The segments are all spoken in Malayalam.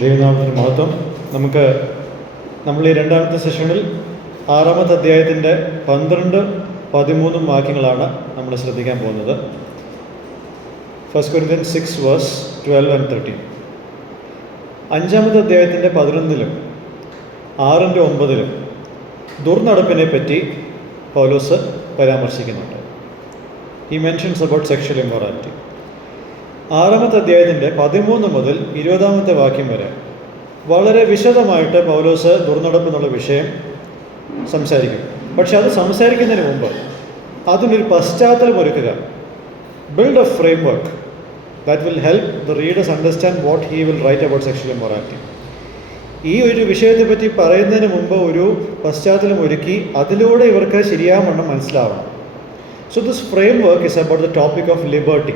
ദൈവനാമത്തിന് മഹത്വം. നമ്മൾ ഈ രണ്ടാമത്തെ സെഷനിൽ 6-ാമത്തെ അധ്യായത്തിൻ്റെ 12, 13 വാക്യങ്ങളാണ് നമ്മൾ ശ്രദ്ധിക്കാൻ പോകുന്നത്. 1 Corinthians 6 verse 12 and 13. 5-ാമത്തെ അധ്യായത്തിൻ്റെ 11-ലും 6-ന്റെ 9-ലും ദുർനടപ്പിനെ പറ്റി പൗലോസ് പരാമർശിക്കുന്നുണ്ട്. He mentions about sexual immorality. 6-ാമത്തെ അധ്യായത്തിൻ്റെ 13 മുതൽ 20-ാമത്തെ വാക്യം വരെ വളരെ വിശദമായിട്ട് പൗലോസ് ദുർനടപ്പ് എന്നുള്ള വിഷയം സംസാരിക്കും. പക്ഷെ അത് സംസാരിക്കുന്നതിന് മുമ്പ് അതിനൊരു പശ്ചാത്തലം ഒരുക്കുക. Build A frame work that will help the readers understand what he will write about sexual immorality. ഈ ഒരു വിഷയത്തെ പറ്റി പറയുന്നതിന് മുമ്പ് ഒരു പശ്ചാത്തലം ഒരുക്കി അതിലൂടെ ഇവർക്ക് ശരിയാവണ്ണം മനസ്സിലാവണം. So this framework is about the topic of liberty.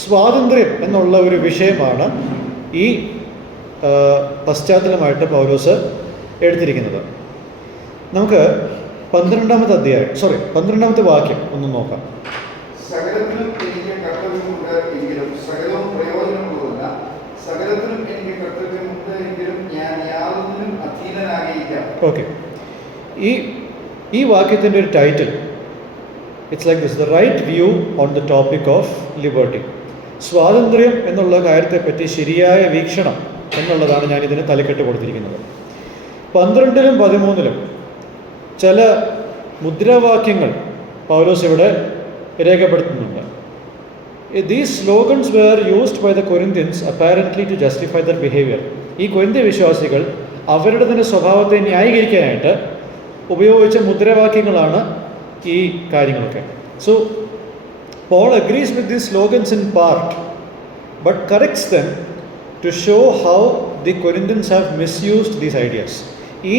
സ്വാതന്ത്ര്യം എന്നുള്ള ഒരു വിഷയമാണ് ഈ പശ്ചാത്തലമായിട്ട് പൗലോസ് എടുത്തിരിക്കുന്നത്. നമുക്ക് 12-ാമത്തെ വാക്യം ഒന്ന് നോക്കാം. സകലത്തിനും എനിക്ക് കർത്തവ്യമുണ്ട് എങ്കിലും സകലവും പ്രയോജനമുള്ളതല്ല. സകലത്തിനും എനിക്ക് കർത്തവ്യമുണ്ട് എങ്കിലും ഞാൻ യാതൊന്നിനും അധീനനാകിയില്ല. ഓക്കെ, ഈ വാക്യത്തിൻ്റെ ഒരു title it's like this: the right view on the topic of liberty. സ്വാതന്ത്ര്യം എന്നുള്ള കാര്യത്തെപ്പറ്റി ശരിയായ വീക്ഷണം എന്നുള്ളതാണ് ഞാൻ ഇതിന് തലക്കെട്ട് കൊടുത്തിരിക്കുന്നത്. 12-ലും 13-ലും ചില മുദ്രാവാക്യങ്ങൾ പൗലോസ് ഇവിടെ രേഖപ്പെടുത്തുന്നുണ്ട്. These slogans were used by the Corinthians apparently to justify their behaviour. ഈ കൊരിന്ത്യ വിശ്വാസികൾ അവരുടെ തന്നെ സ്വഭാവത്തെ ന്യായീകരിക്കാനായിട്ട് ഉപയോഗിച്ച മുദ്രാവാക്യങ്ങളാണ് ഈ കാര്യങ്ങളൊക്കെ. So Paul agrees with these slogans in part, but corrects them to show how the Corinthians have misused these ideas. ഈ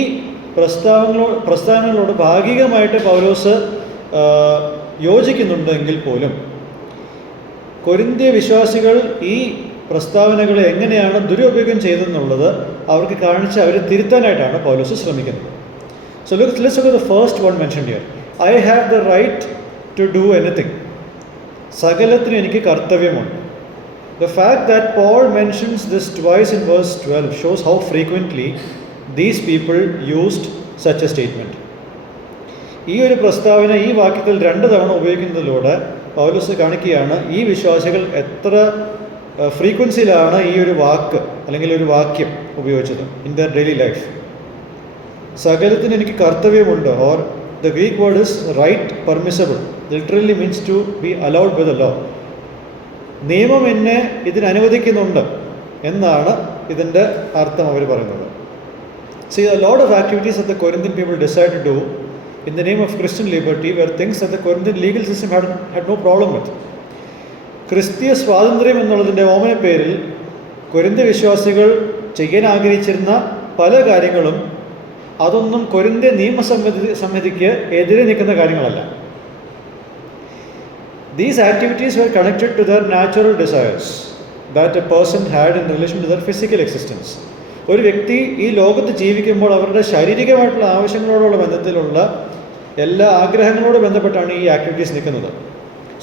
പ്രസ്താവനകളോട് ഭാഗികമായിട്ട് പൗലോസ് യോജിക്കുന്നുണ്ടെങ്കിൽ പോലും കൊരിന്ത്യ വിശ്വാസികൾ ഈ പ്രസ്താവനകളെ എങ്ങനെയാണ് ദുരുപയോഗം ചെയ്തതെന്നുള്ളത് അവർക്ക് കാണിച്ച് അവരെ തിരുത്താനായിട്ടാണ് പൗലോസ് ശ്രമിക്കുന്നത്. So let's look at the first one mentioned here. I have the right to do anything. സകലത്തിനും എനിക്ക് കർത്തവ്യമുണ്ട്. The fact that Paul mentions this twice in verse 12 shows how frequently these people used such a statement. ഈ ഒരു പ്രസ്താവന ഈ വാക്യത്തിൽ 2 തവണ ഉപയോഗിക്കുന്നതിലൂടെ പൗലോസ് കാണിക്കുകയാണ് ഈ വിശ്വാസികൾ എത്ര ഫ്രീക്വൻസിയിലാണ് ഈ ഒരു വാക്ക് അല്ലെങ്കിൽ ഒരു വാക്യം ഉപയോഗിച്ചത് ഇൻ ദർ ഡെയിലി ലൈഫ്. സകലത്തിന് എനിക്ക് കർത്തവ്യമുണ്ട്, or the Greek word is right permissible. Literally means to be allowed by the law. നിയമം എന്നെ ഇതിന് അനുവദിക്കുന്നുണ്ട് എന്നാണ് ഇതിൻ്റെ അർത്ഥം അവർ പറയുന്നത്. See, a lot of activities that the Corinthian people decided to do in the name of Christian liberty were things that the Corinthian legal system had no problem with. ക്രിസ്തീയ സ്വാതന്ത്ര്യം എന്നുള്ളതിൻ്റെ ഓമന പേരിൽ കൊരിന്ത്യ വിശ്വാസികൾ ചെയ്യാൻ ആഗ്രഹിച്ചിരുന്ന പല കാര്യങ്ങളും അതൊന്നും കൊരിന്ത്യ നിയമസംഹിതയ്ക്ക് എതിരെ നിൽക്കുന്ന കാര്യങ്ങളല്ല. These activities were connected to their natural desires that a person had in relation to their physical existence. ഒരു വ്യക്തി ഈ ലോകത്ത് ജീവിക്കുമ്പോൾ അവരുടെ ശാരീരികമായിട്ടുള്ള ആവശ്യങ്ങളോടുള്ള ബന്ധത്തിലുള്ള എല്ലാ ആഗ്രഹങ്ങളോട് ബന്ധപ്പെട്ടാണ് ഈ ആക്ടിവിറ്റീസ് നിൽക്കുന്നത്.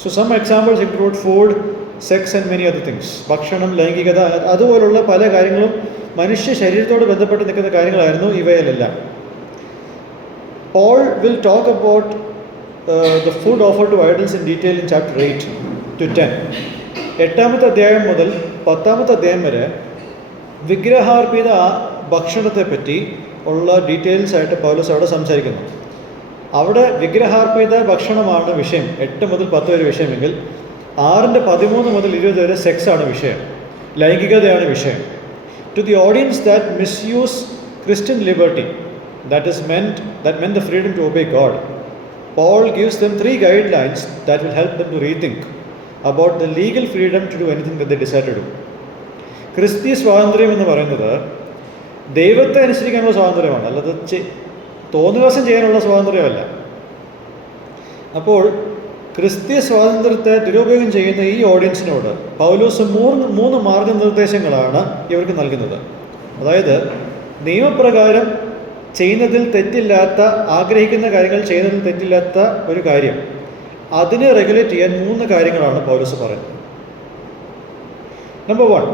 So some examples include food, sex and many other things. ഭക്ഷണം, ലൈംഗികത, അതുപോലുള്ള പല കാര്യങ്ങളും മനുഷ്യ ശരീരത്തോട് ബന്ധപ്പെട്ട് നിൽക്കുന്ന കാര്യങ്ങളായിരുന്നു ഇവയിലെല്ലാം. Paul will talk about the food offered to idols in detail in chapter 8 to 10. 8-ാമത്തെ അധ്യായം മുതൽ 10-ാമത്തെ അധ്യായം വരെ വിഗ്രഹാർപ്പിത ഭക്ഷണത്തെ പറ്റി ഉള്ള ഡീറ്റെയിൽസ് ആയിട്ട് പൗലോസ് അവിടെ സംസാരിക്കുന്നു. അവിടെ വിഗ്രഹാർപ്പിത ഭക്ഷണമാണ് വിഷയം, 8 മുതൽ 10 വരെ വിഷയമെങ്കിൽ 6-ന്റെ 13 മുതൽ 20 വരെ സെക്സാണ് വിഷയം, ലൈംഗികതയാണ് വിഷയം. To the audience that misuse Christian liberty, that meant the freedom to obey God, Paul gives them 3 guidelines that will help them to rethink about the legal freedom to do anything that they decide to do. ക്രിസ്തീയ സ്വാതന്ത്ര്യം എന്ന് പറയുന്നത് ദൈവത്തെ അനുസരിക്കാനുള്ള സ്വാതന്ത്ര്യമാണ്, അല്ലാതെ തോന്നിവാസം ചെയ്യാനുള്ള സ്വാതന്ത്ര്യമല്ല. അപ്പോൾ ക്രിസ്തീയ സ്വാതന്ത്ര്യത്തെ ദുരുപയോഗം ചെയ്യുന്ന ഈ ഓഡിയൻസിനോട് പൗലോസ് 3 മാർഗനിർദ്ദേശങ്ങളാണ് ഇവർക്ക് നൽകുന്നത്. അതായത് നിയമപ്രകാരം ചെയ്യുന്നതിൽ തെറ്റില്ലാത്ത, ആഗ്രഹിക്കുന്ന കാര്യങ്ങൾ ചെയ്യുന്നതിൽ തെറ്റില്ലാത്ത ഒരു കാര്യം, അതിനെ റെഗുലേറ്റ് ചെയ്യാൻ 3 കാര്യങ്ങളാണ് പൗലോസ് പറയുന്നത്. നമ്പർ 1,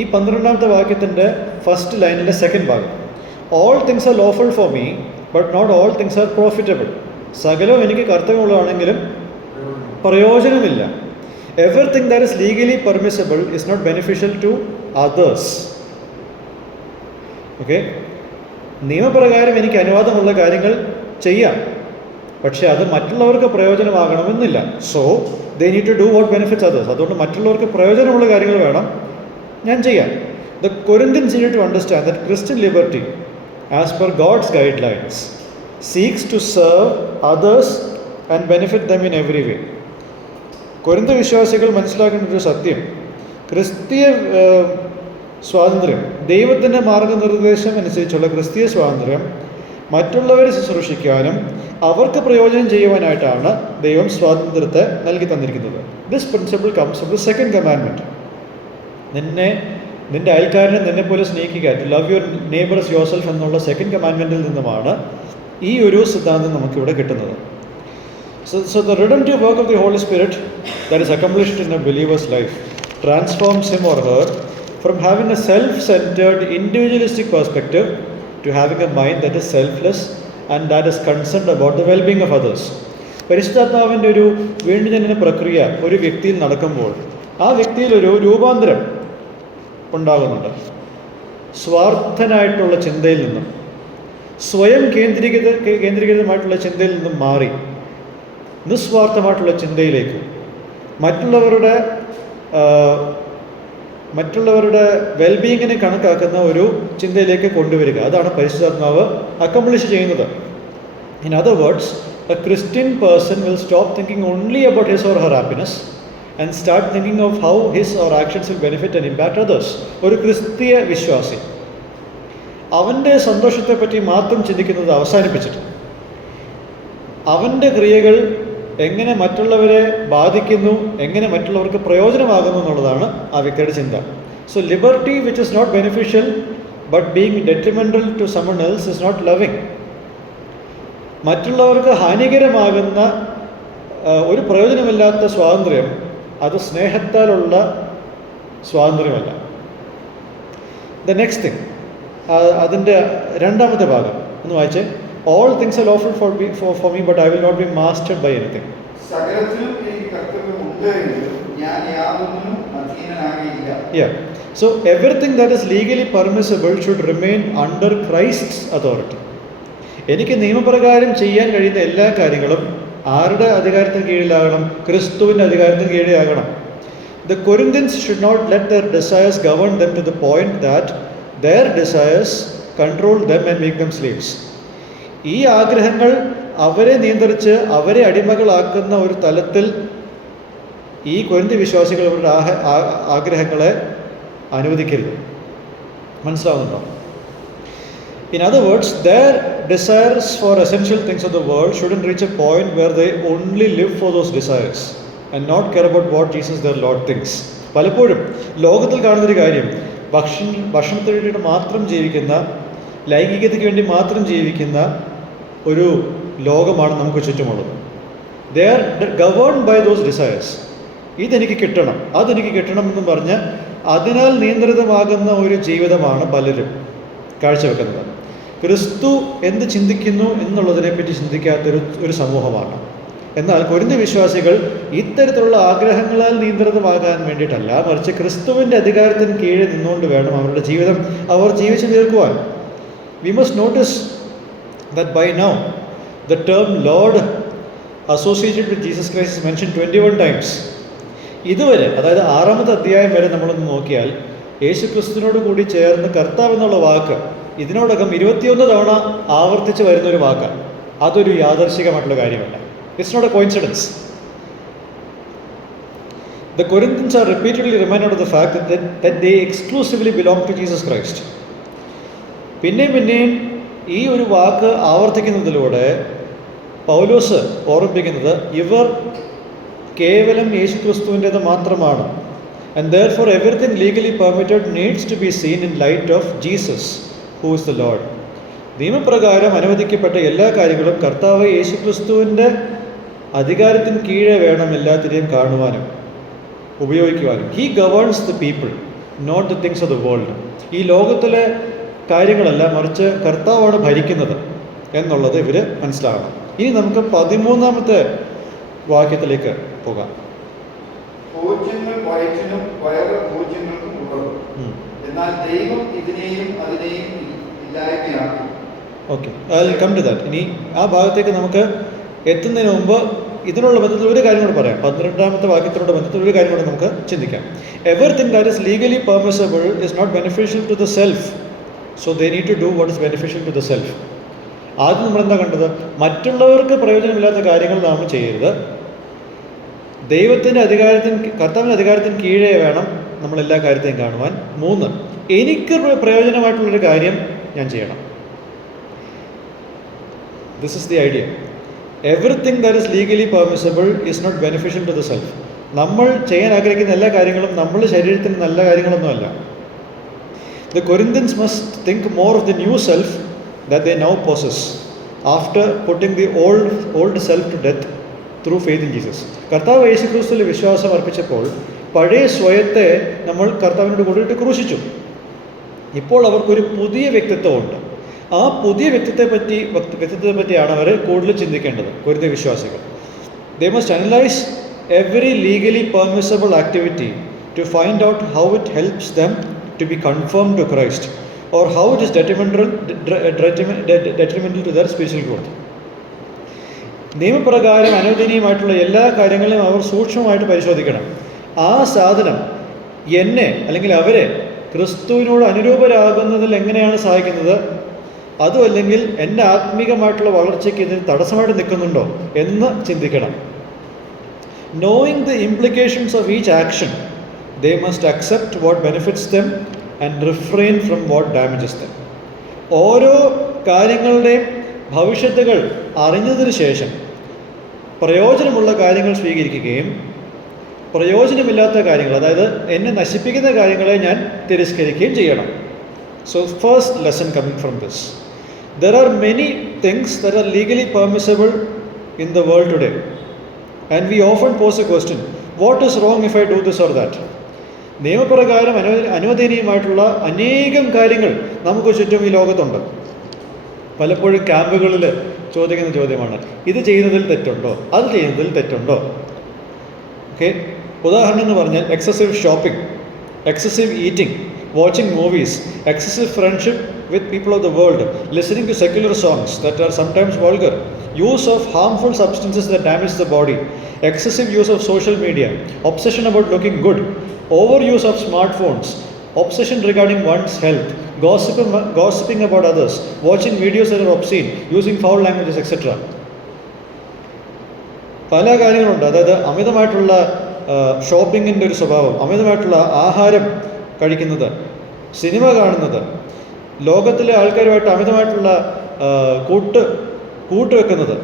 ഈ 12ാമത്തെ വാക്യത്തിൻ്റെ ഫസ്റ്റ് ലൈനിലെ സെക്കൻഡ് ഭാഗം. All things are lawful for me but not all things are profitable. സകലവും എനിക്ക് കർത്തവ്യമുള്ളതാണെങ്കിലും പ്രയോജനമില്ല. Everything that is legally permissible is not beneficial to others. Okay, നിയമപ്രകാരം എനിക്ക് അനുവാദമുള്ള കാര്യങ്ങൾ ചെയ്യാം, പക്ഷേ അത് മറ്റുള്ളവർക്ക് പ്രയോജനമാകണമെന്നില്ല. So they need to do what benefits others. അതുകൊണ്ട് മറ്റുള്ളവർക്ക് പ്രയോജനമുള്ള കാര്യങ്ങൾ വേണം ഞാൻ ചെയ്യാൻ. The Corinthians need to understand that Christian liberty as per God's guidelines seeks to serve others and benefit them in every way. കൊരിന്ത്യ വിശ്വാസികൾ മനസ്സിലാക്കേണ്ട ഒരു സത്യം, ക്രിസ്തീയ സ്വാതന്ത്ര്യം, ദൈവത്തിൻ്റെ മാർഗനിർദ്ദേശം അനുസരിച്ചുള്ള ക്രിസ്തീയ സ്വാതന്ത്ര്യം മറ്റുള്ളവരെ ശുശ്രൂഷിക്കാനും അവർക്ക് പ്രയോജനം ചെയ്യുവാനായിട്ടാണ് ദൈവം സ്വാതന്ത്ര്യത്തെ നൽകി തന്നിരിക്കുന്നത്. This principle comes from the second commandment. നിൻ്റെ അയൽക്കാരനെ നിന്നെപ്പോലെ സ്നേഹിക്കുക, to love your neighbours yourself എന്നുള്ള സെക്കൻഡ് കമാൻഡ്മെൻറ്റിൽ നിന്നുമാണ് ഈ ഒരു സിദ്ധാന്തം നമുക്കിവിടെ കിട്ടുന്നത്. So the redemptive work of the Holy Spirit that is accomplished in a believer's life transforms him or her from having a self-centered individualistic perspective to having a mind that is selfless and that is concerned about the well-being of others. പരിശുദ്ധാത്മാവിൻ്റെ ഒരു വീണ്ടുജനന പ്രക്രിയ ഒരു വ്യക്തിയിൽ നടക്കുമ്പോൾ ആ വ്യക്തിയിൽ ഒരു രൂപാന്തരം ഉണ്ടാകുന്നുണ്ട്. സ്വാർത്ഥനായിട്ടുള്ള ചിന്തയിൽ നിന്നും സ്വയം കേന്ദ്രീകൃതമായിട്ടുള്ള ചിന്തയിൽ നിന്നും മാറി നിസ്വാർത്ഥമായിട്ടുള്ള ചിന്തയിലേക്ക് മറ്റുള്ളവരുടെ വെൽബീയിങ്ങിനെ കണക്കാക്കുന്ന ഒരു ചിന്തയിലേക്ക് കൊണ്ടുവരിക. അതാണ് പരിശുദ്ധാത്മാവ് അക്കംപ്ലിഷ് ചെയ്യുന്നത്. In other words, A Christian person will stop thinking only about his or her happiness and start thinking of how his or actions will benefit and impact others. ഒരു ക്രിസ്തീയ വിശ്വാസി അവൻ്റെ സന്തോഷത്തെപ്പറ്റി മാത്രം ചിന്തിക്കുന്നത് അവസാനിപ്പിച്ചിട്ട് അവൻ്റെ ക്രിയകൾ എങ്ങനെ മറ്റുള്ളവരെ ബാധിക്കുന്നു, എങ്ങനെ മറ്റുള്ളവർക്ക് പ്രയോജനമാകുന്നു എന്നുള്ളതാണ് ആ വ്യക്തിയുടെ ചിന്ത. So liberty which is not beneficial but being detrimental to someone else is not loving. മറ്റുള്ളവർക്ക് ഹാനികരമാകുന്ന ഒരു പ്രയോജനമില്ലാത്ത സ്വാതന്ത്ര്യം അത് സ്നേഹത്താലുള്ള സ്വാതന്ത്ര്യമല്ല. ദ നെക്സ്റ്റ് തിങ്, അതിൻ്റെ രണ്ടാമത്തെ ഭാഗം ഒന്ന് വായിച്ചേ. All things are lawful for me, but I will not be mastered by anything. സകലത്തിലും എനിക്ക് കർത്തവ്യമുണ്ട് എങ്കിലും ഞാൻ യാതൊന്നിനും അധീനനാകില്ല. Yeah. So everything that is legally permissible should remain under Christ's authority. എനിക്ക് നിയമപ്രകാരം ചെയ്യാൻ കഴിയുന്ന എല്ലാ കാര്യങ്ങളും ആരുടെ അധികാരത്തിന് കീഴിലാകണം? ക്രിസ്തുവിൻ്റെ അധികാരത്തിന് കീഴിലാകണം. The Corinthians should not let their desires govern them to the point that their desires control them and make them slaves. ഈ ആഗ്രഹങ്ങൾ അവരെ നിയന്ത്രിച്ച് അവരെ അടിമകളാക്കുന്ന ഒരു തലത്തിൽ ഈ കൊരിന്ത്യ വിശ്വാസികൾ അവരുടെ ആഗ്രഹങ്ങളെ അനുവദിക്കരുത്. മനസ്സിലാവുന്നുണ്ടോ? In other words, their desires for essential things of the world shouldn't reach a point where they only live for those desires and not care about what Jesus their Lord thinks. പലപ്പോഴും ലോകത്തിൽ കാണുന്നൊരു കാര്യം, ഭക്ഷണത്തിന് വേണ്ടിയിട്ട് മാത്രം ജീവിക്കുന്ന, ലൈംഗികതയ്ക്ക് വേണ്ടി മാത്രം ജീവിക്കുന്ന ഒരു ലോകമാണ് നമുക്ക് ചുറ്റുമുള്ളത്. They are governed by those desires. ഇതെനിക്ക് കിട്ടണം, അതെനിക്ക് കിട്ടണം എന്ന് പറഞ്ഞ് അതിനാൽ നിയന്ത്രിതമാകുന്ന ഒരു ജീവിതമാണ് പലരും കാഴ്ചവെക്കുന്നത്. ക്രിസ്തു എന്ത് ചിന്തിക്കുന്നു എന്നുള്ളതിനെപ്പറ്റി ചിന്തിക്കാത്തൊരു സമൂഹമാണ്. എന്നാൽ കൊരിന്ത്യ വിശ്വാസികൾ ഇത്തരത്തിലുള്ള ആഗ്രഹങ്ങളാൽ നിയന്ത്രിതമാകാൻ വേണ്ടിയിട്ടല്ല, മറിച്ച് ക്രിസ്തുവിൻ്റെ അധികാരത്തിന് കീഴിൽ നിന്നുകൊണ്ട് വേണം അവരുടെ ജീവിതം അവർ ജീവിച്ചു തീർക്കുവാൻ. We must notice that by now the term Lord associated with Jesus Christ is mentioned 21 times. ഇതുവരെ, അതായത് 6ാമത്തെ അധ്യായം വരെ നമ്മളൊന്ന് നോക്കിയാൽ യേശു ക്രിസ്തുവിനോട് കൂടി ചേർന്ന് കർത്താവ് എന്നുള്ള വാക്ക് ഇതിനോടകം 21 തവണ ആവർത്തിച്ച് വരുന്നൊരു വാക്കാണ്. അതൊരു യാദർശികമായിട്ടുള്ള കാര്യമല്ല. It's not a coincidence. The Corinthians are repeatedly reminded of the fact that they exclusively belong to Jesus Christ. പിന്നെയും ഈ ഒരു വാക്ക് ആവർത്തിക്കുന്നതിലൂടെ പൗലോസ് ഓർമ്മിപ്പിക്കുന്നത് ഇവർ കേവലം യേശു ക്രിസ്തുവിൻ്റേത് മാത്രമാണ്. And therefore everything legally permitted needs to be seen in light of Jesus, who is the Lord. നിയമപ്രകാരം അനുവദിക്കപ്പെട്ട എല്ലാ കാര്യങ്ങളും കർത്താവ് യേശു ക്രിസ്തുവിൻ്റെ അധികാരത്തിന് കീഴെ വേണം എല്ലാത്തിനെയും കാണുവാനും ഉപയോഗിക്കുവാനും. He governs the people not the things of the world. ഈ ലോകത്തിലെ കാര്യങ്ങളല്ല, മറിച്ച് കർത്താവാണ് ഭരിക്കുന്നത് എന്നുള്ളത് ഇവർ മനസ്സിലാകണം. ഇനി നമുക്ക് 13-ാമത്തെ വാക്യത്തിലേക്ക് പോകാം. ഭോജ്യങ്ങൾ വയറ്റിനും വയറ് ഭോജ്യങ്ങൾക്കും ഉള്ളത്, എന്നാൽ ദൈവം ഇതിനെയും അതിനെയും ഇല്ലായ്മയാക്കി. Okay, I will come to that. ഇനി ആ ഭാഗത്തേക്ക് നമുക്ക് എത്തുന്നതിന് മുമ്പ് ഇതിനുള്ള ബന്ധത്തിൽ ഒരു കാര്യം കൂടെ പറയാം. 12-ാമത്തെ വാക്യത്തിനോട് ബന്ധത്തിൽ ഒരു കാര്യം കൂടെ നമുക്ക് ചിന്തിക്കാം. Everything that is legally permissible is not beneficial to the self, so they need to do what is beneficial to the self. ആദ്യം നമ്മളെന്താ കണ്ടത്? മറ്റുള്ളവർക്ക് പ്രയോജനമില്ലാത്ത കാര്യങ്ങൾ നാം ചെയ്യരുത്. ദൈവത്തിൻ്റെ അധികാരത്തിന്, കർത്താവിൻ്റെ അധികാരത്തിന് കീഴേ വേണം നമ്മളെല്ലാ കാര്യത്തെയും കാണുവാൻ. 3, എനിക്ക് പ്രയോജനമായിട്ടുള്ളൊരു കാര്യം ഞാൻ ചെയ്യണം. This is the idea. Everything that is legally permissible is not beneficial to the self. നമ്മൾ ചെയ്യാൻ ആഗ്രഹിക്കുന്ന എല്ലാ കാര്യങ്ങളും നമ്മളുടെ ശരീരത്തിന് നല്ല കാര്യങ്ങളൊന്നുമല്ല. The Corinthians must think more of the new self that they now possess after putting the old self to death through faith in Jesus. കർത്താവ് യേശുക്രിസ്തുവിൽ വിശ്വാസം അർപ്പിച്ചപ്പോൾ പഴയ സ്വയത്തെ നമ്മൾ കർത്താവിനോട് കൂടിയിട്ട് ക്രൂശിച്ചു. ഇപ്പോൾ അവർക്കൊരു പുതിയ വ്യക്തിത്വമുണ്ട്. ആ പുതിയ വ്യക്തിത്വത്തെ പറ്റിയാണ് അവർ കൂടുതൽ ചിന്തിക്കേണ്ടത്, കൊരിന്ത്യ വിശ്വാസികൾ. They must analyze every legally permissible activity to find out how it helps them to be conformed to Christ, or how it is detrimental to their spiritual growth. നിയമപ്രകാരം അനുവദനീയമായിട്ടുള്ള എല്ലാ കാര്യങ്ങളെയും അവർ സൂക്ഷ്മമായിട്ട് പരിശോധിക്കണം. ആ സാധനം എന്നെ അല്ലെങ്കിൽ അവരെ ക്രിസ്തുവിനോട് അനുരൂപരാകുന്നതിൽ എങ്ങനെയാണ് സഹായിക്കുന്നത്, അതും അല്ലെങ്കിൽ എൻ്റെ ആത്മീകമായിട്ടുള്ള വളർച്ചയ്ക്ക് ഇതിന് തടസ്സമായിട്ട് നിൽക്കുന്നുണ്ടോ എന്ന് ചിന്തിക്കണം. Knowing the implications of each action, they must accept what benefits them and refrain from what damages them. ഓരോ കാര്യങ്ങളുടെയും ഭവിഷ്യത്തുകൾ അറിഞ്ഞതിന് ശേഷം പ്രയോജനമുള്ള കാര്യങ്ങൾ സ്വീകരിക്കുകയും പ്രയോജനമില്ലാത്ത കാര്യങ്ങൾ, അതായത് എന്നെ നശിപ്പിക്കുന്ന കാര്യങ്ങളെ ഞാൻ തിരസ്കരിക്കുകയും ചെയ്യണം. So first lesson coming from this, there are many things that are legally permissible in the world today, and we often pose a question, what is wrong if I do this or that? നിയമപ്രകാരം അനുവദനീയമായിട്ടുള്ള അനേകം കാര്യങ്ങൾ നമുക്ക് ചുറ്റും ഈ ലോകത്തുണ്ട്. പലപ്പോഴും ക്യാമ്പുകളിൽ ചോദിക്കുന്ന ചോദ്യമാണ്, ഇത് ചെയ്യുന്നതിൽ തെറ്റുണ്ടോ, അത് ചെയ്യുന്നതിൽ തെറ്റുണ്ടോ? ഓക്കെ, ഉദാഹരണം എന്ന് പറഞ്ഞാൽ excessive shopping, excessive eating, watching movies, excessive friendship with people of the world, listening to secular songs that are sometimes vulgar, use of harmful substances that damage the body, excessive use of social media, obsession about looking good, overuse of smartphones, obsession regarding one's health, gossiping about others, watching videos that are obscene, using foul languages, etc. പല കാര്യങ്ങളുണ്ട്. അതായത് അമിതമായിട്ടുള്ള ഷോപ്പിങ്ങിൻ്റെ ഒരു സ്വഭാവം, അമിതമായിട്ടുള്ള ആഹാരം കഴിക്കുന്നത്, സിനിമ കാണുന്നത്, ലോകത്തിലെ ആൾക്കാരുമായിട്ട് അമിതമായിട്ടുള്ള കൂട്ടുവെക്കുന്നത്,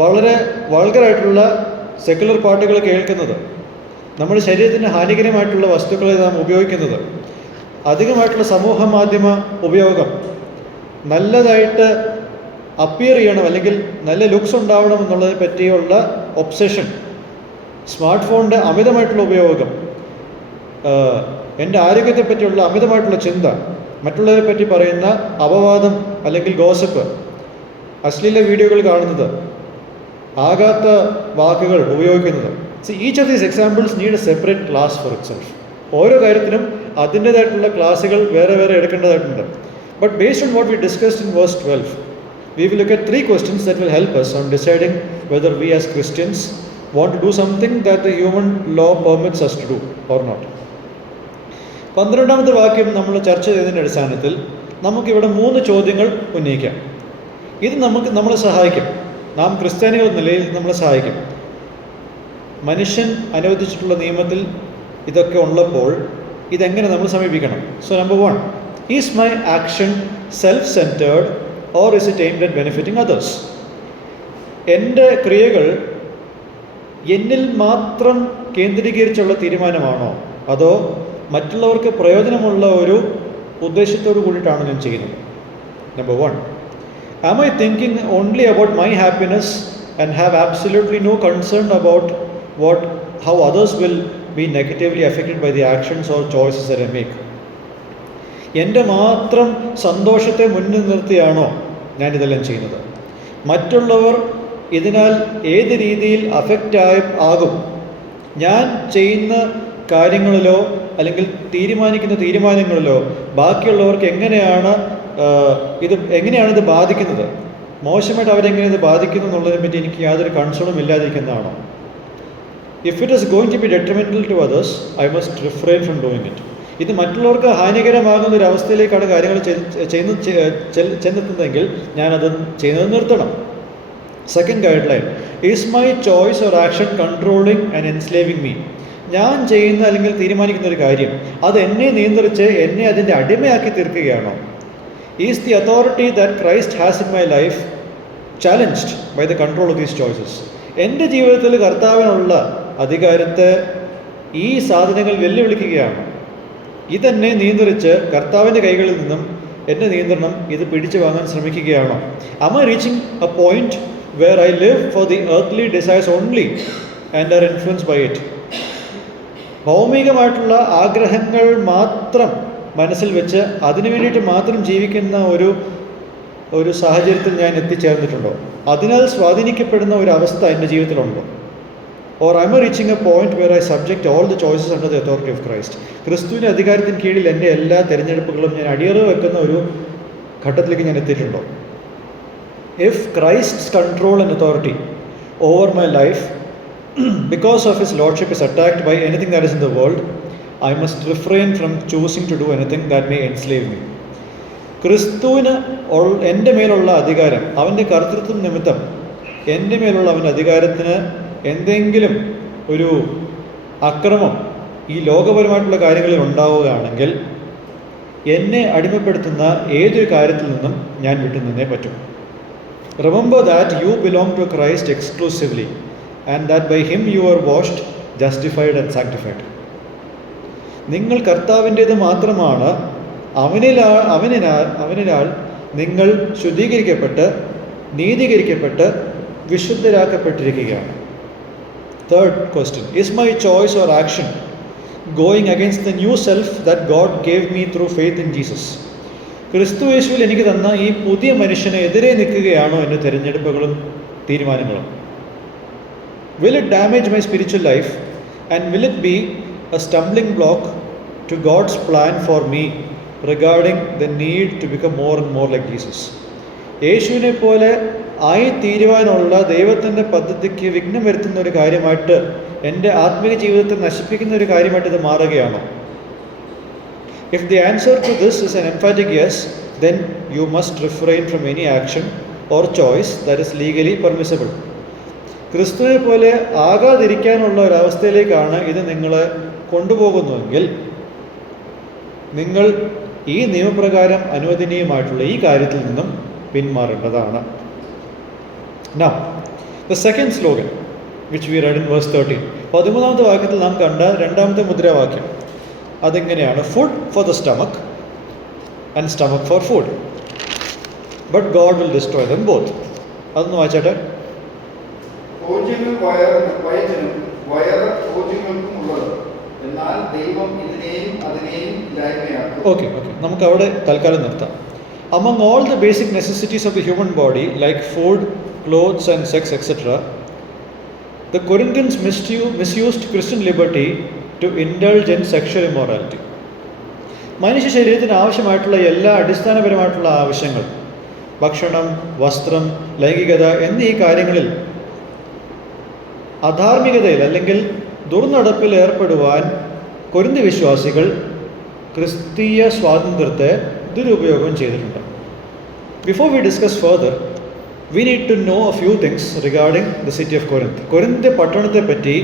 വളരെ വൾഗറായിട്ടുള്ള സെക്കുലർ പാട്ടുകൾ കേൾക്കുന്നത്, നമ്മുടെ ശരീരത്തിന് ഹാനികരമായിട്ടുള്ള വസ്തുക്കളെ നാം ഉപയോഗിക്കുന്നത്, അധികമായിട്ടുള്ള സമൂഹ മാധ്യമ ഉപയോഗം, നല്ലതായിട്ട് അപ്പിയർ ചെയ്യണം അല്ലെങ്കിൽ നല്ല ലുക്സ് ഉണ്ടാവണം എന്നുള്ളതിനെ പറ്റിയുള്ള ഒബ്സഷൻ, സ്മാർട്ട് ഫോണിൻ്റെ അമിതമായിട്ടുള്ള ഉപയോഗം, എൻ്റെ ആരോഗ്യത്തെ പറ്റിയുള്ള അമിതമായിട്ടുള്ള ചിന്ത, മറ്റുള്ളവരെ പറ്റി പറയുന്ന അപവാദം അല്ലെങ്കിൽ ഗോസിപ്പ്, അശ്ലീല വീഡിയോകൾ കാണുന്നത്, ആകാത്ത വാക്കുകൾ ഉപയോഗിക്കുന്നത്. See, each of these examples need a separate class for itself. ഓരോ കാര്യത്തിനും അതിൻ്റേതായിട്ടുള്ള ക്ലാസ്സുകൾ വേറെ വേറെ എടുക്കേണ്ടതായിട്ടുണ്ട്. But based on what we discussed in verse 12, we will look at 3 questions that will help us on deciding whether we as Christians want to do something that the human law permits us to do or not. 12-ാമത്തെ വാക്യം നമ്മൾ ചർച്ച ചെയ്തതിൻ്റെ അടിസ്ഥാനത്തിൽ നമുക്കിവിടെ 3 ചോദ്യങ്ങൾ ഉന്നയിക്കാം. ഇത് നമ്മളെ സഹായിക്കും, നാം ക്രിസ്ത്യാനികൾ എന്ന നിലയിൽ നമ്മളെ സഹായിക്കും. മനുഷ്യൻ അനുവദിച്ചിട്ടുള്ള നിയമത്തിൽ ഇതൊക്കെ ഉള്ളപ്പോൾ ഇതെങ്ങനെ നമ്മൾ സമീപിക്കണം? So number 1, is my action self centred or is it aimed at benefiting others? എൻ്റെ ക്രിയകൾ എന്നിൽ മാത്രം കേന്ദ്രീകരിച്ചുള്ള തീരുമാനമാണോ, അതോ മറ്റുള്ളവർക്ക് പ്രയോജനമുള്ള ഒരു ഉദ്ദേശത്തോടു കൂടിയിട്ടാണ് ഞാൻ ചെയ്യുന്നത്? Number 1, am I thinking only about my happiness and have absolutely no concern about how others will be negatively affected by the actions or choices that I make. എൻ്റെ മാത്രം സന്തോഷത്തെ മുന്നിൽ നിർത്തിയാണോ ഞാനിതെല്ലാം ചെയ്യുന്നത്? മറ്റുള്ളവർ ഇതിനാൽ ഏത് രീതിയിൽ ആകും? ഞാൻ ചെയ്യുന്ന കാര്യങ്ങളിലോ അല്ലെങ്കിൽ തീരുമാനിക്കുന്ന തീരുമാനങ്ങളിലോ ബാക്കിയുള്ളവർക്ക് എങ്ങനെയാണ് ഇത് ബാധിക്കുന്നത്? മോശമായിട്ട് അവരെങ്ങനെ ഇത് ബാധിക്കുന്നു എന്നുള്ളതിനെ പറ്റി എനിക്ക് യാതൊരു കൺസേണും ഇല്ലാതിരിക്കുന്നതാണോ? If it is going to be detrimental to others, I must refrain from doing it. ഇത് മറ്റുള്ളവർക്ക് ഹാനികരമാകുന്ന ഒരു അവസ്ഥയിലേക്കാണ് കാര്യങ്ങൾ ചെന്നെത്തുന്നതെങ്കിൽ ഞാനത് ചെയ്യുന്നത് നിർത്തണം. Second guideline, is my choice or action controlling and enslaving me? ഞാൻ ചെയ്യുന്ന അല്ലെങ്കിൽ തീരുമാനിക്കുന്ന ഒരു കാര്യം അത് എന്നെ നിയന്ത്രിച്ച് എന്നെ അതിൻ്റെ അടിമയാക്കി തീർക്കുകയാണോ? Is the authority that Christ has in my life challenged by the control of these choices? എൻ്റെ ജീവിതത്തിൽ കർത്താവിനുള്ള അധികാരത്തെ ഈ സാധനങ്ങൾ വെല്ലുവിളിക്കുകയാണ്. ഇതെന്നെ നിയന്ത്രിച്ച് കർത്താവിൻ്റെ കൈകളിൽ നിന്നും എൻ്റെ നിയന്ത്രണം ഇത് പിടിച്ചു വാങ്ങാൻ ശ്രമിക്കുകയാണോ? Am I reaching a point where I live for the earthly desires only and are influenced by it? ഭൗമികമായിട്ടുള്ള ആഗ്രഹങ്ങൾ മാത്രം മനസ്സിൽ വെച്ച് അതിനു വേണ്ടിയിട്ട് മാത്രം ജീവിക്കുന്ന ഒരു സാഹചര്യത്തിൽ ഞാൻ എത്തിച്ചേർന്നിട്ടുണ്ടോ? അതിനാൽ സ്വാധീനിക്കപ്പെടുന്ന ഒരു അവസ്ഥ എൻ്റെ ജീവിതത്തിലുണ്ടോ? Or am I reaching a point where I subject all the choices under the authority of Christ? ക്രിസ്തുവിൻ്റെ അധികാരത്തിന് കീഴിൽ എൻ്റെ എല്ലാ തിരഞ്ഞെടുപ്പുകളും ഞാൻ അടിയറവ് വെക്കുന്ന ഒരു ഘട്ടത്തിലേക്ക് ഞാൻ എത്തിയിട്ടുണ്ടോ? If Christ's control and authority over my life because of his lordship is attacked by anything that is in the world, I must refrain from choosing to do anything that may enslave me. ക്രിസ്തുവിന് എൻ്റെ മേലുള്ള അധികാരം, അവൻ്റെ കർത്തൃത്വം നിമിത്തം എൻ്റെ മേലുള്ള അവൻ്റെ അധികാരത്തിന് എന്തെങ്കിലും ഒരു അക്രമം ഈ ലോകപരമായിട്ടുള്ള കാര്യങ്ങളിൽ ഉണ്ടാവുകയാണെങ്കിൽ എന്നെ അടിമപ്പെടുത്തുന്ന ഏതൊരു കാര്യത്തിൽ നിന്നും ഞാൻ വിട്ടുനിന്നേ പറ്റും. Remember that you belong to Christ exclusively and that by him you are washed, justified and sanctified. നിങ്ങൾ കർത്താവിൻ്റേത് മാത്രമാണ്. അവനിനാൽ നിങ്ങൾ ശുദ്ധീകരിക്കപ്പെട്ട് നീതീകരിക്കപ്പെട്ട് വിശുദ്ധരാക്കപ്പെട്ടിരിക്കുകയാണ്. Third question, is my choice or action going against the new self that God gave me through faith in Jesus? ക്രിസ്തു യേശുവിൽ എനിക്ക് തന്ന ഈ പുതിയ മനുഷ്യനെ എതിരെ നിൽക്കുകയാണോ എൻ്റെ തിരഞ്ഞെടുപ്പുകളും തീരുമാനങ്ങളും? Will it damage my spiritual life and will it be a stumbling block to God's plan for me regarding the need to become more and more like Jesus? യേശുവിനെ പോലെ ആയി തീരുവാനുള്ള ദൈവത്തിൻ്റെ പദ്ധതിക്ക് വിഘ്നം വരുത്തുന്ന ഒരു കാര്യമായിട്ട്, എൻ്റെ ആത്മീയ ജീവിതത്തെ നശിപ്പിക്കുന്ന ഒരു കാര്യമായിട്ട് ഇത് മാറുകയാണോ? If the answer to this is an emphatic yes, then you must refrain from any action or choice that is legally permissible. ക്രിസ്തുവിനെ പോലെ ആകാതിരിക്കാനുള്ള ഒരവസ്ഥയിലേക്കാണ് ഇത് നിങ്ങളെ കൊണ്ടുപോകുന്നതെങ്കിൽ നിങ്ങൾ ഈ നിയമപ്രകാരം അനുവദനീയമായിട്ടുള്ള ഈ കാര്യത്തിൽ നിന്നും പിന്മാറേണ്ടതാണ്. Now, the second slogan which we read in verse 13, 13ാമത്തെ വാക്യത്തിൽ നാം കണ്ട രണ്ടാമത്തെ മുദ്രാവാക്യം അതെങ്ങനെയാണ്? Food for the stomach and stomach for food, but God will destroy dum both. അതൊന്ന് വായിച്ചാട്ടെ. ഭോജ്യങ്ങൾ വയറ്റിനും വയറ് ഭോജ്യങ്ങൾക്കും ഉള്ളത്, എന്നാൽ ദൈവം ഇതിനെയും അതിനെയും ഇല്ലായ്മയാക്കും. ഓക്കെ, നമുക്ക് അവിടെ തൽക്കാലം നിർത്താം. Among all the basic necessities of the human body, like food, clothes and sex, etc., the Corinthians misused Christian liberty to indulge in sexual immorality. മനുഷ്യ ശരീരത്തിന് ആവശ്യമായിട്ടുള്ള എല്ലാ അടിസ്ഥാനപരമായിട്ടുള്ള ആവശ്യങ്ങൾ, ഭക്ഷണം, വസ്ത്രം, ലൈംഗികത എന്നീ കാര്യങ്ങളിൽ അധാർമികതയിൽ അല്ലെങ്കിൽ ദുർനടപ്പിൽ ഏർപ്പെടുവാൻ കൊരിന്തി വിശ്വാസികൾ ക്രിസ്തീയ സ്വാതന്ത്ര്യത്തെ ദുരുപയോഗം ചെയ്തിട്ടുണ്ട്. Before we discuss further, we need to know a few things regarding the city of Corinth. Corinth പട്ടണത്തെ പറ്റി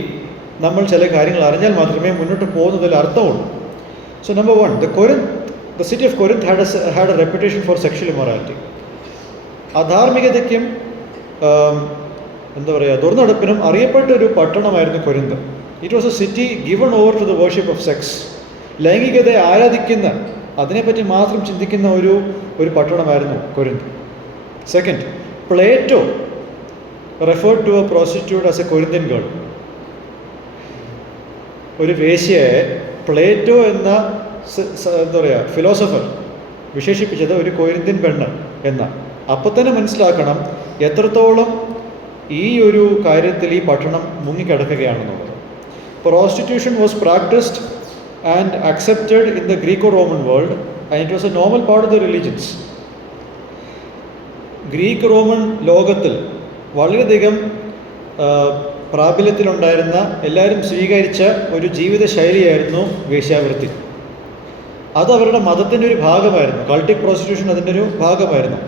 നമ്മൾ ചില കാര്യങ്ങൾ അറിഞ്ഞാൽ മാത്രമേ മുന്നോട്ട് പോകുന്നതിൽ അർത്ഥമുള്ളൂ. So number one, the city of Corinth had a reputation for sexual immorality. അധാർമികതയ്ക്കും ദുർനടപ്പിനും അറിയപ്പെട്ട ഒരു പട്ടണമായിരുന്നു Corinth. It was a city given over to the worship of sex. ലൈംഗികതയെ ആരാധിക്കുന്ന, അതിനെപ്പറ്റി മാത്രം ചിന്തിക്കുന്ന ഒരു പട്ടണമായിരുന്നു Corinth. Second, Plato referred to a prostitute as a Corinthian girl. ഒരു വേശ്യയെ പ്ലേറ്റോ എന്ന എന്താ പറയുക ഫിലോസഫർ വിശേഷിപ്പിച്ചത് ഒരു കൊരിന്ത്യൻ പെണ്ണ് എന്ന. അപ്പം തന്നെ മനസ്സിലാക്കണം എത്രത്തോളം ഈ ഒരു കാര്യത്തിൽ ഈ പട്ടണം മുങ്ങിക്കിടക്കുകയാണെന്നുള്ളത്. Prostitution was practiced and accepted in the Greco-Roman world, and it was a normal part of the religions. Greek Roman ലോകത്തിൽ വളരെയധികം പ്രാബല്യത്തിലുണ്ടായിരുന്ന, എല്ലാവരും സ്വീകരിച്ച ഒരു ജീവിത ശൈലിയായിരുന്നു വേശ്യാവൃത്തി. അത് അവരുടെ മതത്തിൻ്റെ ഒരു ഭാഗമായിരുന്നു. കൾട്ടിക് പ്രോസ്റ്റിറ്റ്യൂഷൻ അതിൻ്റെ ഒരു ഭാഗമായിരുന്നു.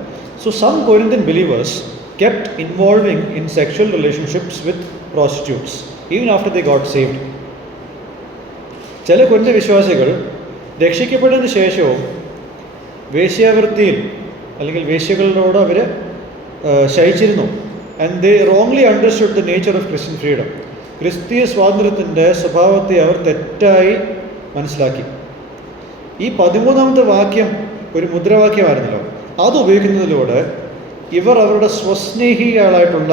So some Corinthian believers kept involving in sexual relationships with prostitutes even after they got saved. ചില കൊരിന്ത്യ വിശ്വാസികൾ രക്ഷിക്കപ്പെട്ടതിന് ശേഷവും വേശ്യാവൃത്തിയിൽ അല്ലെങ്കിൽ വേശ്യകളോട് അവർ ശയിച്ചിരുന്നു. And they wrongly understood the nature of Christian freedom. ക്രിസ്തീയ സ്വാതന്ത്ര്യത്തിൻ്റെ സ്വഭാവത്തെ അവർ തെറ്റായി മനസ്സിലാക്കി. ഈ 13ാമത്തെ വാക്യം ഒരു മുദ്രാവാക്യമായിരുന്നല്ലോ. അത് ഉപയോഗിക്കുന്നതിലൂടെ ഇവർ അവരുടെ സ്വസ്നേഹികളായിട്ടുള്ള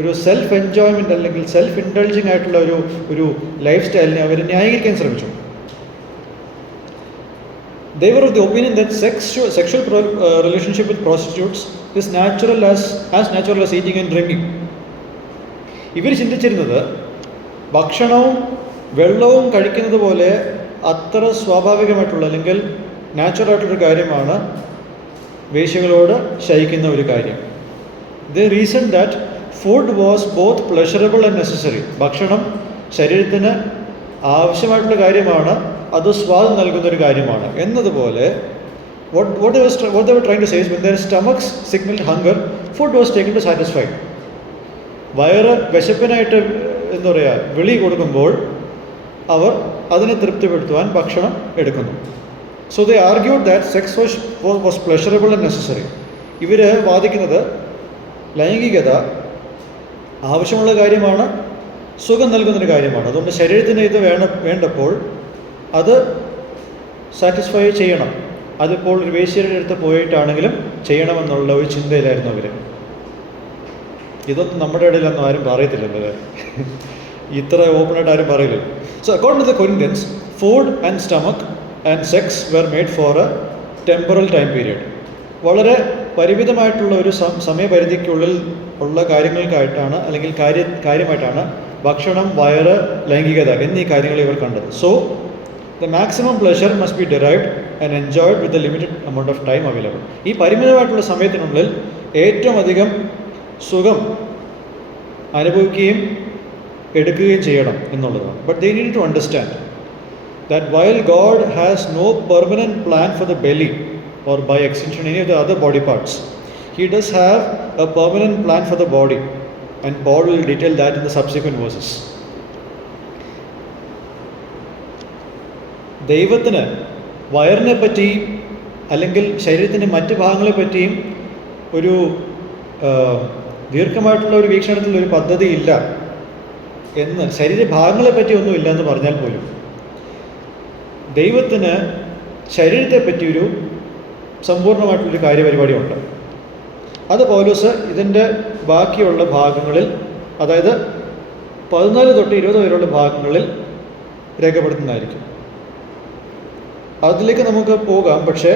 ഒരു സെൽഫ് എൻജോയ്മെൻ്റ് അല്ലെങ്കിൽ സെൽഫ് ഇൻഡൾജിങ് ആയിട്ടുള്ള ഒരു ലൈഫ് സ്റ്റൈലിനെ അവർ ന്യായീകരിക്കാൻ ശ്രമിച്ചു. They were of the opinion that sexual relationship with prostitutes is as natural as eating and drinking. ഇവർ ചിന്തിച്ചിരുന്നത് ഭക്ഷണവും വെള്ളവും കഴിക്കുന്നത് പോലെ അത്ര സ്വാഭാവികമായിട്ടുള്ള അല്ലെങ്കിൽ നാച്ചുറൽ ആയിട്ടുള്ളൊരു കാര്യമാണ് വേശ്യകളോട് ശയിക്കുന്ന ഒരു കാര്യം. They reasoned that food was both pleasurable and necessary. ഭക്ഷണം ശരീരത്തിന് ആവശ്യമായിട്ടുള്ള കാര്യമാണ്, അത് സ്വാദം നൽകുന്നൊരു കാര്യമാണ് എന്നതുപോലെ what they were trying to say is when their stomachs signaled hunger, food was taken to satisfy. വയറ് വിശപ്പിനായിട്ട് എന്താ പറയുക വിളി കൊടുക്കുമ്പോൾ അവർ അതിനെ തൃപ്തിപ്പെടുത്തുവാൻ ഭക്ഷണം എടുക്കുന്നു. So they argued that sex was pleasurable and necessary. ഇവർ വാദിക്കുന്നത് ലൈംഗികത ആവശ്യമുള്ള കാര്യമാണ്, സുഖം നൽകുന്നൊരു കാര്യമാണ്. അതുകൊണ്ട് ശരീരത്തിന് ഇത് വേണ്ടപ്പോൾ അത് സാറ്റിസ്ഫൈ ചെയ്യണം. അതിപ്പോൾ ഒരു വേശ്യയുടെ അടുത്ത് പോയിട്ടാണെങ്കിലും ചെയ്യണമെന്നുള്ള ഒരു ചിന്തയിലായിരുന്നു അവർ. ഇതൊന്നും നമ്മുടെ ഇടയിലൊന്നും ആരും പറയത്തില്ലല്ലോ, ഇത്ര ഓപ്പണായിട്ട് ആരും പറയില്ല. So according to the Corinthians, food and stomach and sex were made for a temporal time period. വളരെ പരിമിതമായിട്ടുള്ള ഒരു സമയപരിധിക്കുള്ളിൽ ഉള്ള കാര്യങ്ങൾക്കായിട്ടാണ് അല്ലെങ്കിൽ കാര്യമായിട്ടാണ് ഭക്ഷണം, വയറ്, ലൈംഗികത എന്നീ കാര്യങ്ങൾ ഇവർ കണ്ടത്. So the maximum pleasure must be derived and enjoyed with the limited amount of time available. ഈ പരിമിതമായിട്ടുള്ള സമയത്തിനുള്ളിൽ ഏറ്റവും അധികം സുഖം അനുഭവിക്കുകയും എടുക്കുകയും ചെയ്യണം എന്നുള്ളതാണ്. But they need to understand that while God has no permanent plan for the belly or by extension any of the other body parts, He does have a permanent plan for the body, and Paul will detail that in the subsequent verses. ദൈവത്തിന് വയറിനെ പറ്റിയും അല്ലെങ്കിൽ ശരീരത്തിൻ്റെ മറ്റ് ഭാഗങ്ങളെ പറ്റിയും ഒരു ദീർഘമായിട്ടുള്ള ഒരു വീക്ഷണത്തിൽ ഒരു പദ്ധതി ഇല്ല എന്ന്, ശരീരഭാഗങ്ങളെ പറ്റി ഒന്നും ഇല്ല എന്ന് പറഞ്ഞാൽ പോലും ദൈവത്തിന് ശരീരത്തെ പറ്റിയൊരു സമ്പൂർണ്ണമായിട്ടുള്ളൊരു കാര്യപരിപാടിയുണ്ട്. അത് പൗലോസ് ഇതിൻ്റെ ബാക്കിയുള്ള ഭാഗങ്ങളിൽ, അതായത് 14 തൊട്ട് 20 വരെയുള്ള ഭാഗങ്ങളിൽ രേഖപ്പെടുത്തുന്നതായിരിക്കും. അതിലേക്ക് നമുക്ക് പോകാം, പക്ഷേ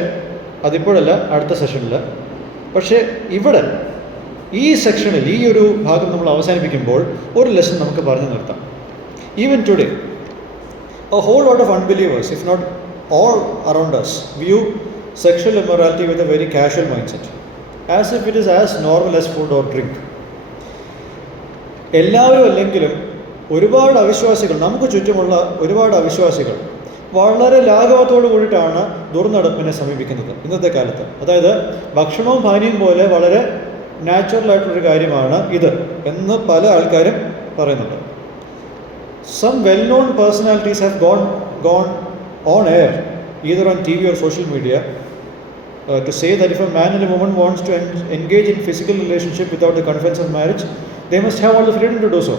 അതിപ്പോഴല്ല, അടുത്ത സെഷനിൽ. പക്ഷേ ഇവിടെ ഈ സെക്ഷനിൽ ഈ ഒരു ഭാഗം നമ്മൾ അവസാനിപ്പിക്കുമ്പോൾ ഒരു ലെസൺ നമുക്ക് പറഞ്ഞു നിർത്താം. Even today a whole lot of unbelievers, if not all around us, view sexual immorality with a very casual mindset, as if it is as normal as food or drink. എല്ലാവരും അല്ലെങ്കിലും ഒരുപാട് അവിശ്വാസികൾ, നമുക്ക് ചുറ്റുമുള്ള ഒരുപാട് അവിശ്വാസികൾ വളരെ ലാഘവത്തോടു കൂടിയിട്ടാണ് ദുർനടപ്പിനെ സമീപിക്കുന്നത് ഇന്നത്തെ കാലത്ത്. അതായത് ഭക്ഷണവും പാനീയം പോലെ വളരെ നാച്ചുറലായിട്ടുള്ളൊരു കാര്യമാണ് ഇത് എന്ന് പല ആൾക്കാരും പറയുന്നുണ്ട്. Some well-known personalities have gone on air, either on TV or social media, to say that if a man and a woman wants to engage in physical relationship without the consent of marriage, they must have all the freedom to do so.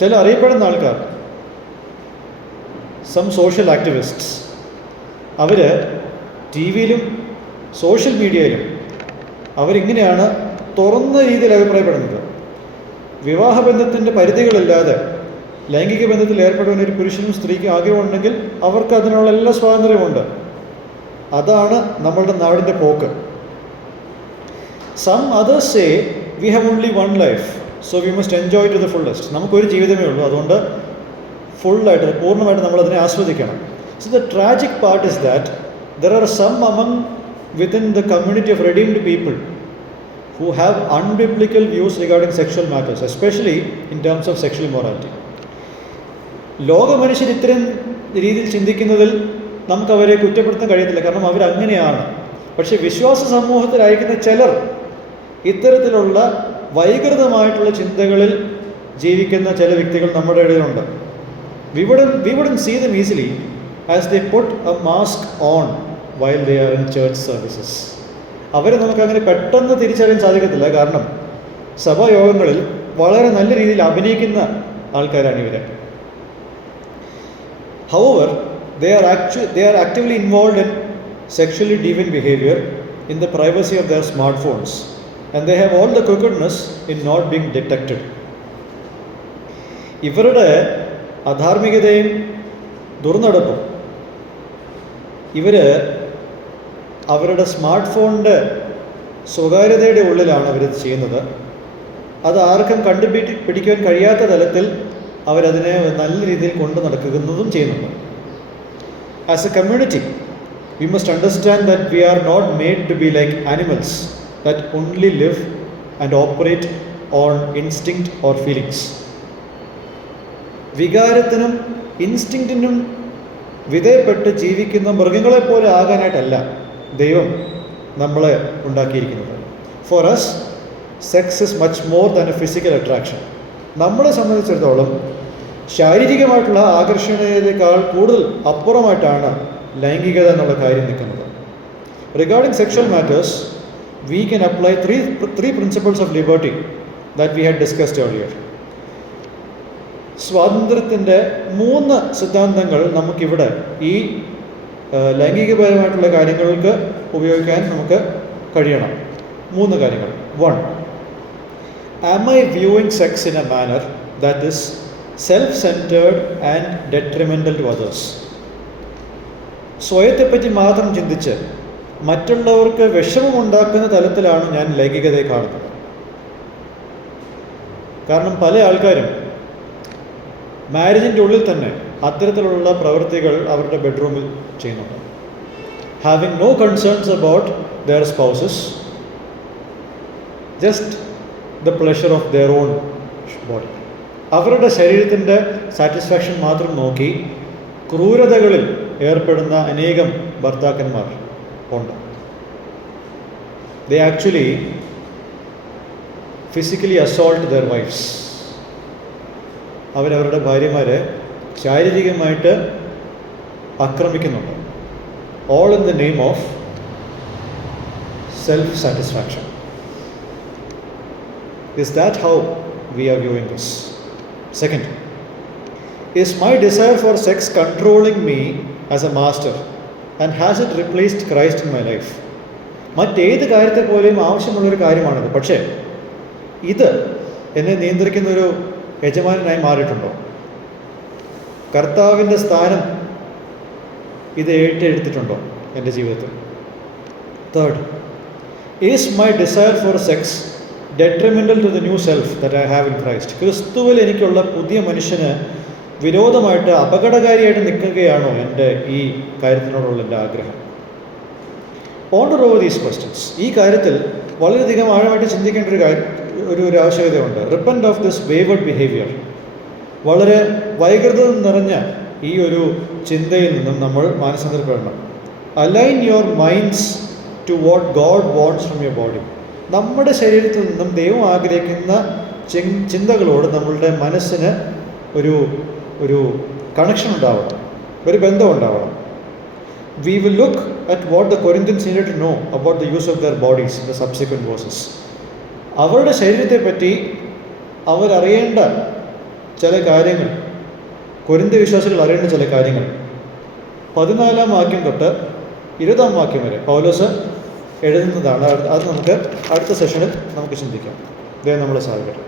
ചില അറിയപ്പെടുന്ന ആൾക്കാർ, some social activists, അവർ ടി വിയിലും സോഷ്യൽ മീഡിയയിലും അവരിങ്ങനെയാണ് തുറന്ന രീതിയിൽ അഭിപ്രായപ്പെടുന്നത്. വിവാഹബന്ധത്തിൻ്റെ പരിധികളില്ലാതെ ലൈംഗിക ബന്ധത്തിൽ ഏർപ്പെടുവാൻ ഒരു പുരുഷനും സ്ത്രീക്കും ആഗ്രഹമുണ്ടെങ്കിൽ അവർക്ക് അതിനുള്ള എല്ലാ സ്വാതന്ത്ര്യമുണ്ട്. അതാണ് നമ്മളുടെ നാടിൻ്റെ പോക്ക്. Some others say we have only one life, so we must enjoy to the fullest. നമുക്കൊരു ജീവിതമേ ഉള്ളൂ, അതുകൊണ്ട് ഫുള്ളായിട്ട് പൂർണ്ണമായിട്ട് നമ്മളതിനെ ആസ്വദിക്കണം. So the tragic part is that there are some among within the community of redeemed people who have unbiblical views regarding sexual matters, especially in terms of sexual immorality. ലോക മനുഷ്യർ ഇത്തരം രീതിയിൽ ചിന്തിക്കുന്നതിൽ നമുക്ക് അവരെ കുറ്റപ്പെടുത്താൻ കഴിയത്തില്ല, കാരണം അവരങ്ങനെയാണ്. പക്ഷേ വിശ്വാസ സമൂഹത്തിലായിരിക്കുന്ന ചിലർ ഇത്തരത്തിലുള്ള വൈകൃതമായിട്ടുള്ള ചിന്തകളിൽ ജീവിക്കുന്ന ചില വ്യക്തികൾ നമ്മുടെ ഇടയിലുണ്ട്. We wouldn't see them easily as they put a mask on while they are in church services. അവരെ നമുക്കങ്ങനെ പെട്ടെന്ന് തിരിച്ചറിയാൻ സാധിക്കത്തില്ല, കാരണം സഭായോഗങ്ങളിൽ വളരെ നല്ല രീതിയിൽ അഭിനയിക്കുന്ന ആൾക്കാരാണ് ഇവർ. However, they are actively involved in sexually deviant behavior in the privacy of their smartphones, and they have all the crookedness in not being detected. ഇവരുടെ അധാർമികതയും ദുർനടപ്പും ഇവർ അവരുടെ സ്മാർട്ട് ഫോണിൻ്റെ സ്വകാര്യതയുടെ ഉള്ളിലാണ് അവരിത് ചെയ്യുന്നത്. അത് ആർക്കും പിടിക്കാൻ കഴിയാത്ത തലത്തിൽ അവരതിനെ നല്ല രീതിയിൽ കൊണ്ട് നടക്കുന്നതും ചെയ്യുന്നുണ്ട്. As a community we must understand that we are not made to be like animals that only live and operate on instinct or feelings. വികാരത്തിനും ഇൻസ്റ്റിങ്ക്റ്റിനും വിധേയപ്പെട്ട് ജീവിക്കുന്ന മൃഗങ്ങളെപ്പോലെ ആകാനായിട്ടല്ല ദൈവം നമ്മളെ ഉണ്ടാക്കിയിരിക്കുന്നത്. For us sex is much more than a physical attraction. നമ്മളെ സംബന്ധിച്ചിടത്തോളം ശാരീരികമായിട്ടുള്ള ആകർഷണീയതയേക്കാൾ കൂടുതൽ അപ്പുറമായിട്ടാണ് ലൈംഗികത എന്നുള്ള കാര്യം നിൽക്കുന്നത്. Regarding sexual matters we can apply three principles of liberty that we had discussed earlier. സ്വാതന്ത്ര്യത്തിൻ്റെ 3 സിദ്ധാന്തങ്ങൾ നമുക്കിവിടെ ഈ ലൈംഗികപരമായിട്ടുള്ള കാര്യങ്ങൾക്ക് ഉപയോഗിക്കാൻ നമുക്ക് കഴിയണം. 3 കാര്യങ്ങൾ. 1. Am I viewing sex in a manner that is self-centered and detrimental to others? സ്വയത്തെപ്പറ്റി മാത്രം ചിന്തിച്ച് മറ്റുള്ളവർക്ക് വിഷമമുണ്ടാക്കുന്ന തലത്തിലാണ് ഞാൻ ലൈംഗികതയെ കാണുന്നത്. കാരണം പല ആൾക്കാരും മാരേജിൻ്റെ ഉള്ളിൽ തന്നെ അത്തരത്തിലുള്ള പ്രവൃത്തികൾ അവരുടെ ബെഡ്റൂമിൽ ചെയ്യുന്നുണ്ട്. Having no concerns about their spouses, just the pleasure of their own body. അവരുടെ ശരീരത്തിൻ്റെ സാറ്റിസ്ഫാക്ഷൻ മാത്രം നോക്കി ക്രൂരതകളിൽ ഏർപ്പെടുന്ന അനേകം ഭർത്താക്കന്മാർ ഉണ്ട്. They actually physically assault their wives. അവരവരുടെ ഭാര്യമാരെ ശാരീരികമായിട്ട് ആക്രമിക്കുന്നുണ്ട്. All in the name of self satisfaction. Is that how we are viewing this? Second, is my desire for sex controlling me as a master, and has it replaced Christ in my life? മറ്റേത് കാര്യത്തെ പോലെയും ആവശ്യമുള്ളൊരു കാര്യമാണിത്. പക്ഷേ ഇത് എന്നെ നിയന്ത്രിക്കുന്നൊരു യജമാനായി മാറിയിട്ടുണ്ടോ? കർത്താവിൻ്റെ സ്ഥാനം ഇത് ഏറ്റെടുത്തിട്ടുണ്ടോ എൻ്റെ ജീവിതത്തിൽ? Third, is my desire for sex detrimental to the new self that I have in Christ? ക്രിസ്തുവിൽ എനിക്കുള്ള പുതിയ മനുഷ്യന് വിരോധമായിട്ട് അപകടകാരിയായിട്ട് നിൽക്കുകയാണോ എൻ്റെ ഈ കാര്യത്തിനോടുള്ള എൻ്റെ ആഗ്രഹം? Ponder over these questions. ഈ കാര്യത്തിൽ വളരെയധികം ആഴമായിട്ട് ചിന്തിക്കേണ്ട ഒരു ആവശ്യകതയുണ്ട്. Repent of this wayward behavior. വളരെ വൈകൃതം നിറഞ്ഞ ഈ ഒരു ചിന്തയിൽ നിന്നും നമ്മൾ മാനസാന്തരപ്പെടണം. Align your minds to what God wants from your body. നമ്മുടെ ശരീരത്തിൽ നിന്നും ദൈവം ആഗ്രഹിക്കുന്ന ചിന്തകളോട് നമ്മളുടെ മനസ്സിന് ഒരു കണക്ഷൻ ഉണ്ടാവണം, ഒരു ബന്ധം ഉണ്ടാവണം. We will look at what the Corinthians needed to know about the use of their bodies in the subsequent verses. അവരുടെ ശരീരത്തെപ്പറ്റി അവരറിയേണ്ട ചില കാര്യങ്ങൾ, കൊരിന്ത്യ വിശ്വാസികൾ അറിയേണ്ട ചില കാര്യങ്ങൾ 14 വാക്യം തൊട്ട് 20 വാക്യം വരെ പൗലോസ് എഴുതുന്നതാണ്. അത് നമുക്ക് അടുത്ത സെഷനിൽ നമുക്ക് ചിന്തിക്കാം. ദൈവം നമ്മളെ സഹായിക്കട്ടെ.